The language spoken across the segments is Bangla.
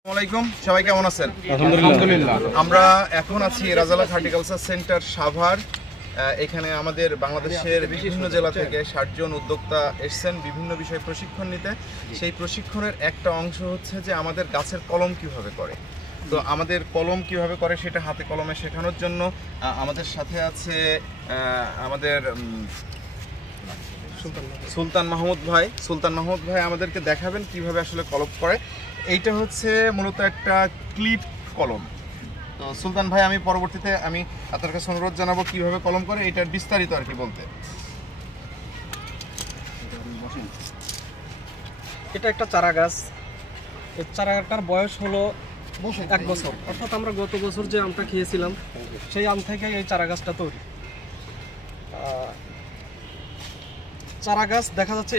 আসসালামাইকুম, সবাই কেমন আছেন? আলহামদুলিল্লাহ। আমরা এখন আছি রাজালা হর্টিকালচার সেন্টার সাভার। এখানে আমাদের বাংলাদেশের বিভিন্ন জেলা থেকে 60 জন উদ্যোক্তা এসেছেন বিভিন্ন বিষয়ে প্রশিক্ষণ নিতে। সেই প্রশিক্ষণের একটা অংশ হচ্ছে যে আমাদের গাছের কলম কিভাবে করে। তো আমাদের কলম কিভাবে করে সেটা হাতে কলমে শেখানোর জন্য আমাদের সাথে আছে আমাদের সুলতান মাহমুদ ভাই। সুলতান মাহমুদ ভাই আমাদেরকে দেখাবেন কিভাবে আসলে কলম করে। এইটা হচ্ছে মূলত একটা ক্লিপ কলম। তো সুলতান ভাই, আমি পরবর্তীতে আপনার কাছে অনুরোধ জানাবো কিভাবে কলম করে, এটার বিস্তারিত আর কি বলতে। এটা একটা চারা গাছ। এই চারাটার বয়স হলো 1 বছর, অর্থাৎ আমরা গত বছর যে আমটা খেয়েছিলাম সেই আম থেকে এই চারা গাছটা তৈরি। চারা গাছ দেখা যাচ্ছে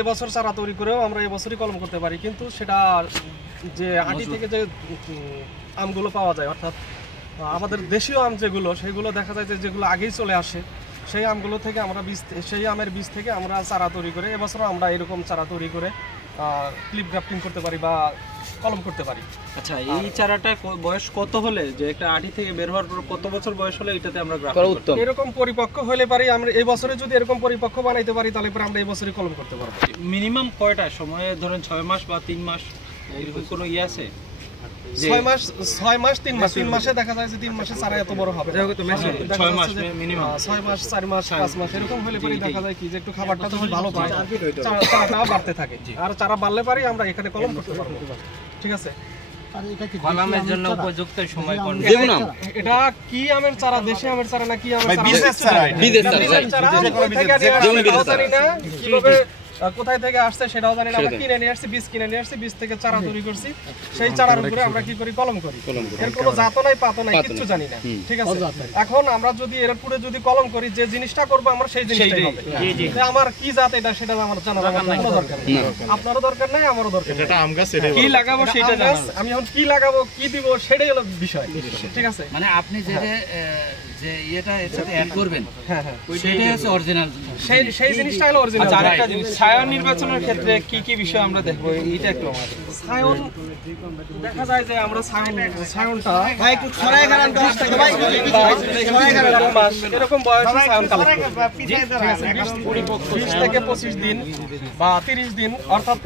এবছর চারা তৈরি করেও আমরা এবছরই কলম করতে পারি, কিন্তু সেটা যে আটি থেকে যে আমগুলো পাওয়া যায়, অর্থাৎ আমাদের দেশীয় আম যেগুলো, সেগুলো দেখা যায় যে যেগুলো আগেই চলে আসে, সেই আমগুলো থেকে আমরা সেই আমের বীজ থেকে আমরা চারা তৈরি করে এবছরও আমরা এরকম চারা তৈরি করে ক্লিপ গ্রাফটিং করতে পারি বা কলম করতে পারি। আচ্ছা, এই চারাটা বয়স কত হলে, যে একটা আটি থেকে বের হওয়ার পর কত বছর বয়স হলে এটাতে আমরা গ্রাফটিং করতে পারি? এরকম পরিপক্ক হলে পারি আমরা এই বছরে, যদি এরকম পরিপক্ক বানাইতে পারি তাহলে পরে আমরা এই বছরই কলম করতে পারবো। মিনিমাম কয়টা সময়ে, ধরেন 6 মাস বা 3 মাস, এরকম কোনো ইয়ে আছে? 6 মাস 3 মাস 3 মাসে দেখা যায় যে 3 মাসে চারা এত বড় হবে। 6 মাস মিনিমাম, 6 মাস 4 মাস 5 মাস এরকম হলে পরে দেখা যায় কি যে একটু খাবারটা যদি ভালো পায় চারাটাও বাড়তে থাকে, আর চারা বাড়লে পারি আমরা এখানে কলম করতে পারবো। ঠিক আছে, কলমের জন্য উপযুক্ত সময় কোনটা? এটা কি আমের চারা, দেশি আমের চারা নাকি আমের চারা? বীজের চারা। কিভাবে কোথায় থেকে আসছে সেটাও জানি না, আমরা কিনে নিয়ে আসছি, বীজ কিনে নিয়ে আসছি, বীজ থেকে চারা তৈরি করছি, সেই চারার উপরে আমরা কি করি, কলম করি। এর কোনো জাত নাই পাত নাই কিচ্ছু জানি না। ঠিক আছে, এখন আমরা যদি এর উপরে যদি কলম করি, যে জিনিসটা করবো আমরা সেই জিনিসটাই হবে। আমার কি জাত এটা সেটা আমার জানার কোনো দরকার নেই, আপনারও দরকার নাই, আমারও দরকার নেই। এটা আম গাছ, কি লাগাবো সেটা জানা, আমি এখন কি লাগাবো কি দিব সেটাই হলো বিষয়। ঠিক আছে, মানে আপনি যে এটা এটাতে অ্যাড করবেন, হ্যাঁ সেটাই হচ্ছে অরিজিনাল, সেই জিনিসটা হলো অরিজিনাল। আচ্ছা, আরেকটা জিনিস, ছায়া নির্বাচনের ক্ষেত্রে কি কি বিষয় আমরা দেখবো, এইটা একটু আমাদের ছায়ন দেখা যায় যে আমরা ছায়নটা একটু ছড়াই গেলাম 10 টাকা ভাই, এরকম বয়সে ছায়ন কালেক্ট করি। 20 থেকে 25 দিন বা 30 দিন, অর্থাৎ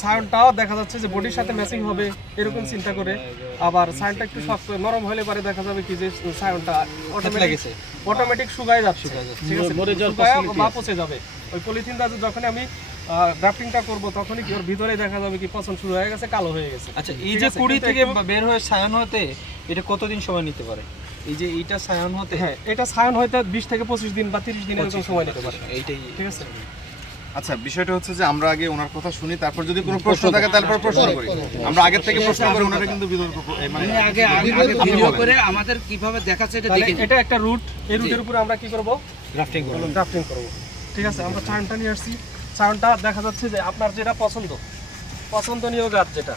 ছায়নটাও দেখা যাচ্ছে যে বডির সাথে ম্যাচিং হবে এরকম চিন্তা করে। আবার ছায়নটা একটু শক্ত নরম হলে পরে দেখা যাবে কি যে ছায়নটা অটোমেটিক শুকায় যাচ্ছে। ঠিক আছে, শুকায় বা পচে যাবে। ওই পলিথিনটা যখন আমি গ্রাফটিংটা করব তখনই কি ওর ভিতরে দেখা যাবে কি পচন শুরু হয়ে গেছে, কালো হয়ে গেছে। আচ্ছা, এই যে কুড়ি থেকে বের হয়ে ছায়ন হতে এটা কতদিন সময় নিতে পারে? এই যে এইটা ছায়ন হতে, হ্যাঁ, এটা ছায়ন হতে 20 থেকে 25 দিন বা 30 দিন এরকম সময় নিতে পারে। এইটাই, ঠিক আছে। আচ্ছা, বিষয়টা হচ্ছে যে আমরা আগে ওনার কথা শুনি, তারপর যদি কোনো প্রশ্ন থাকে তারপর প্রশ্ন করি। আমরা আগের থেকে প্রশ্ন করি, ওনারা কিন্তু বিতর্ক মানে আগে ভিডিও করে আমাদের কিভাবে দেখাচ্ছে এটা দেখেন। এটা একটা রুট, এই রুটের উপরে আমরা কি করব, গ্রাফটিং করব। ঠিক আছে, আমরা ছায়নটা নিয়ে আসছি। ছায়নটা দেখা যাচ্ছে যে আপনার যেটা পছন্দনীয় গাছ যেটা,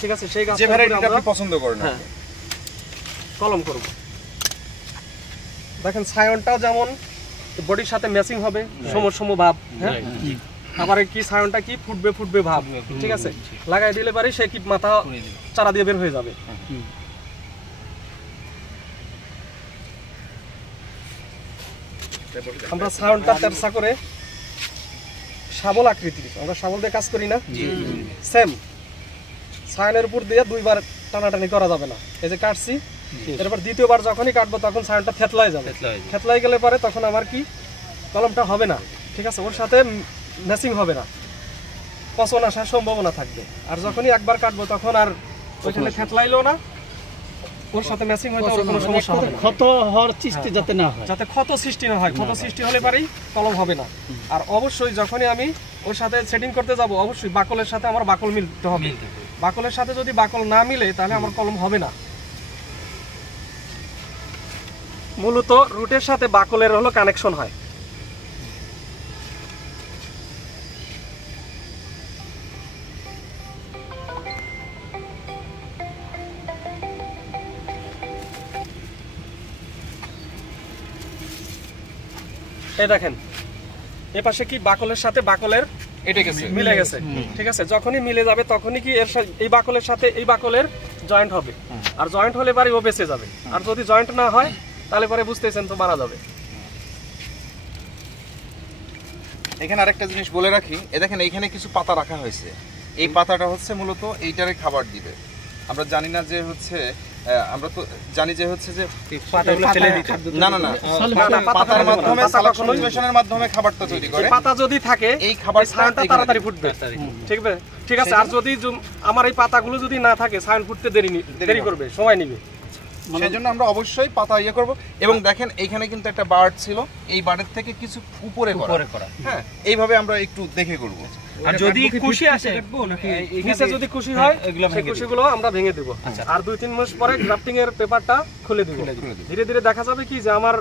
ঠিক আছে, সেই গাছটা যে ভ্যারাইটিটা আপনি পছন্দ করেন, হ্যাঁ, কলম করব। দেখেন ছায়নটা যেমন বডির সাথে ম্যাচিং হবে, সম ভাব, হ্যাঁ, আবার কি ছায়নটা কি ফুটবে ভাব। ঠিক আছে, লাগাই দিলে পারি সে কি মাথা চারা দিয়ে বের হয়ে যাবে। আমরা ছায়নটা তেরসা করে শাবল আকৃতির, আমরা শাবল দিয়ে কাজ করি না, সেম ছায়নের উপর দিয়ে 2 বার টানাটানি করা যাবে না। এই যে কাটছি, এরপর দ্বিতীয়বার যখনই কাটবো তখন ছায়নটা থেতলাই যাবে। থেতলাই গেলে পরে তখন আমার কি কলমটা হবে না। ঠিক আছে, ওর সাথে ম্যাচিং হবে না, পচন আসার সম্ভাবনা থাকবে। আর যখনই একবার কাটবো তখন আর ওইখানে থেতলাইলো না, ওর সাথে ম্যাচিং হয়তো ওর কোনো সমস্যা হবে না। ক্ষত হওয়ার সৃষ্টি যাতে না হয়, যাতে ক্ষত সৃষ্টি না হয়। ক্ষত সৃষ্টি হলে পারেই কলম হবে না। আর অবশ্যই যখনই আমি ওর সাথে সেটিং করতে যাব, অবশ্যই বাকলের সাথে আমার বাকল মিলতে হবে। বাকলের সাথে যদি বাকল না মিলে তাহলে আমার কলম হবে না। মূলত রুটের সাথে বাকলের হলো কানেকশন হয়। এই দেখেন, এ পাশে কি বাকলের সাথে বাকলের এটা গেছে মিলে গেছে, ঠিক আছে। যখনই মিলে যাবে তখনই কি এর এই বাকলের সাথে এই বাকলের জয়েন্ট হবে, আর জয়েন্ট হলে পরে ও বেঁচে যাবে। আর যদি জয়েন্ট না হয় তাহলে পরে বুঝতেছেন তো মারা যাবে। এখানে আরেকটা জিনিস বলে রাখি, দেখেন এইখানে কিছু পাতা রাখা হয়েছে। এই পাতাটা হচ্ছে মূলত এইটারে খাবার দিবে। আমরা জানি না যে হচ্ছে আমরা তো জানি যে হচ্ছে যে পাতাগুলো ফেলে দিতে না না না পাতার মাধ্যমে সালোকসংশ্লেষণের মাধ্যমে খাবারটা তৈরি করে। পাতা যদি থাকে এই খাবার ছায়াটা তাড়াতাড়ি ফুটবে, ঠিক আছে। আর যদি আমার এই পাতাগুলো যদি না থাকে ছায়া ফুটতে দেরি করবে, সময় নেবে। সেই জন্য আমরা অবশ্যই পাতা ইয়ে করব। এবং দেখেন এইখানে কিন্তু একটা বার্ড ছিল, এই বার্ডের থেকে কিছু উপরে করা, হ্যাঁ এইভাবে আমরা একটু দেখে করব। আর যদি খুশি আসে নিচে যদি খুশি হয় সেই খুশিগুলো আমরা ভেঙে দেব। আর 2-3 মাস পরে গ্রাফটিং এর পেপারটা খুলে দেব। ধীরে ধীরে দেখা যাবে কি যে আমার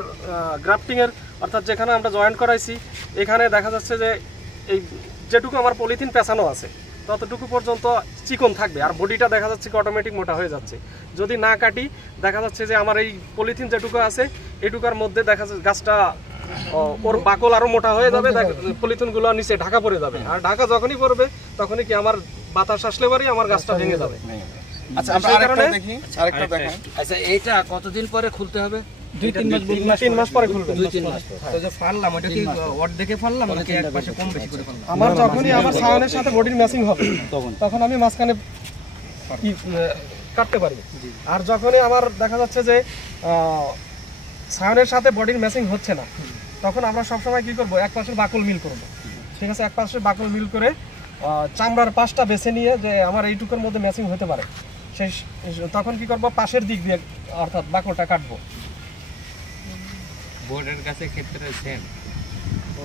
গ্রাফটিং এর অর্থাৎ যেখানে আমরা জয়েন্ট করাইছি এখানে দেখা যাচ্ছে যে এই যেটুকু আমার পলিথিন পেঁচানো আছে ততটুকু পর্যন্ত চিকন থাকবে, আর বডিটা দেখা যাচ্ছে কি অটোমেটিক মোটা হয়ে যাচ্ছে। যদি না কাটি দেখা যাচ্ছে যে আমার এই পলিথিন যেটুকু আছে এটুকার মধ্যে দেখা যাচ্ছে গাছটা ওর বাকল আরো মোটা হয়ে যাবে, পলিথিন গুলো নিচে ঢাকা পড়ে যাবে। আর ঢাকা যখনই পড়বে তখনই কি আমার বাতাস আসলে পরেই আমার গাছটা ভেঙে যাবে। আচ্ছা আমরা আরেকটা দেখি, আরেকটা দেখেন। আচ্ছা এইটা কতদিন পরে খুলতে হবে? 2-3 মাস পরে খুলবে। 2-3 মাস পরে। তো যে ফাড়লাম ওটা কি অর্ধেকে ফাড়লাম নাকি এক পাশে কম বেশি করে ফাড়লাম? আমার যখনই আমার সায়নের সাথে বডির ম্যাচিং হবে তখন আমি মাঝখানে কাটতে পারি। আর যখনই আমার দেখা যাচ্ছে যে সায়নের সাথে বডির ম্যাচিং হচ্ছে না তখন আমরা সবসময় কি করব, এক পাশের বাকল মিল করব, ঠিক আছে। এক পাশের বাকল মিল করে চামড়ার পাশটা বেছে নিয়ে যে আমার এইটুকুর মধ্যে ম্যাচিং হতে পারে সেই তখন কি করব, পাশের দিক দিয়ে অর্থাৎ বাকলটা কাটবো। বোর্ডের কাছে ক্ষেত্রে সেম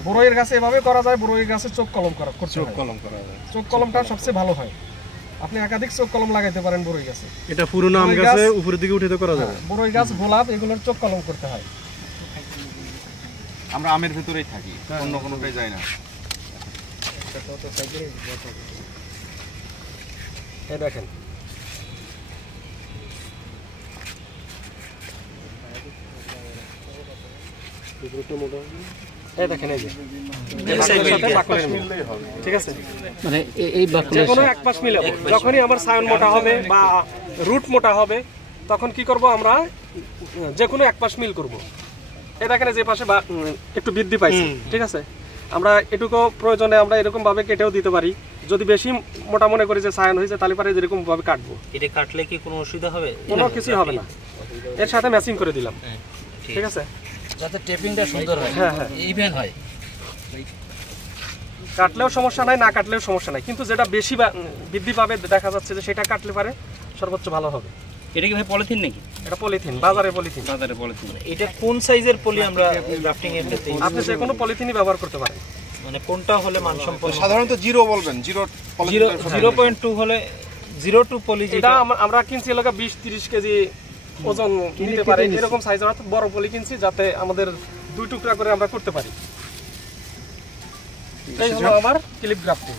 বড়ইয়ের গাছে এভাবে করা যায়, বড়ইয়ের গাছে চোখ কলম করা যায়। চোখ কলমটা সবচেয়ে ভালো হয়। আপনি একাধিক চোখ কলম লাগাইতে পারেন বড়ই গাছে। এটা পুরনো আম গাছে উপরের দিকে উঠিতে করা যাবে। বড়ই গাছ, গোলাপ এগুলোর চোখ কলম করতে হয়। আমরা আমের ভিতরেই থাকি, অন্য কোনোটাই যাই না। এই দেখেন এই দেখেন এই যে ঠিক আছে, মানে এই যে কোনো এক পাশ মিলাবো। যখনই আমার সায়ন মোটা হবে বা রুট মোটা হবে তখন কি করব, আমরা যে কোনো এক পাশ মিল করব। এই দেখেন যে পাশে একটু বৃদ্ধি পাইছে, ঠিক আছে। আমরা এটুকু প্রয়োজনে আমরা এরকম ভাবে কেটেও দিতে পারি। যদি বেশি মোটা মনে করি যে সায়ন হয়েছে তাহলে পারে এরকম ভাবে কাটবো। এটা কাটলে কি কোনো অসুবিধা হবে? কোনো কিছুই হবে না, এর সাথে ম্যাচিং করে দিলাম, ঠিক আছে। যাতে টেপিংটা সুন্দর হয়, হ্যাঁ হ্যাঁ ইভেন হয়। কাটলেও সমস্যা নাই, না কাটলেও সমস্যা নাই, কিন্তু যেটা বেশি বৃদ্ধি পাবে দেখা যাচ্ছে যে সেটা কাটলে পারে সর্বোচ্চ ভালো হবে। এটা কি ভাই পলিথিন নাকি? এটা পলিথিন, বাজারে পলিথিন। বাজারে পলিথিন। এটা কোন সাইজের পলি আমরা গ্রাফটিং এর ক্ষেত্রে? আপনি যে কোনো পলিথিনই ব্যবহার করতে পারেন। মানে কোনটা হলে মানসম্পন্ন? সাধারণত 0 বলবেন, 0.2 হলে 0.2 পলি। এটা আমরা কিনছি এলাকা 20-30 কেজি ওজন নিতে পারে এরকম সাইজের, অর্থাৎ বড় পলি কিনছি যাতে আমাদের 2 টুকরা করে আমরা করতে পারি। এই হলো আমার ক্লিপ গ্রাফটিং।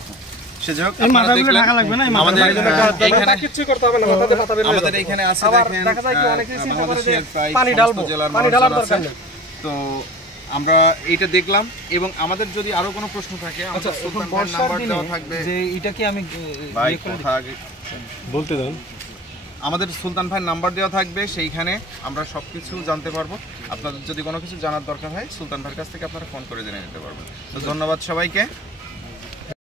আমাদের এখানে আছে দেখেন, পানি ঢালবো, পানি ঢালার দরকার নেই। তো আমরা এইটা দেখলাম। এবং আমাদের যদি আরো কোনো প্রশ্ন থাকে আমাদের সুলতান ভাইয়ের নাম্বার দেওয়া থাকবে। যে এটা কি আমি বলতে দেন। আমাদের সুলতান ভাইয়ের নাম্বার দেওয়া থাকবে, সেইখানে আমরা সবকিছু জানতে পারবো। আপনাদের যদি কোনো কিছু জানার দরকার হয় সুলতান ভাইয়ের কাছ থেকে আপনারা ফোন করে জেনে নিতে পারবেন। তো ধন্যবাদ সবাইকে।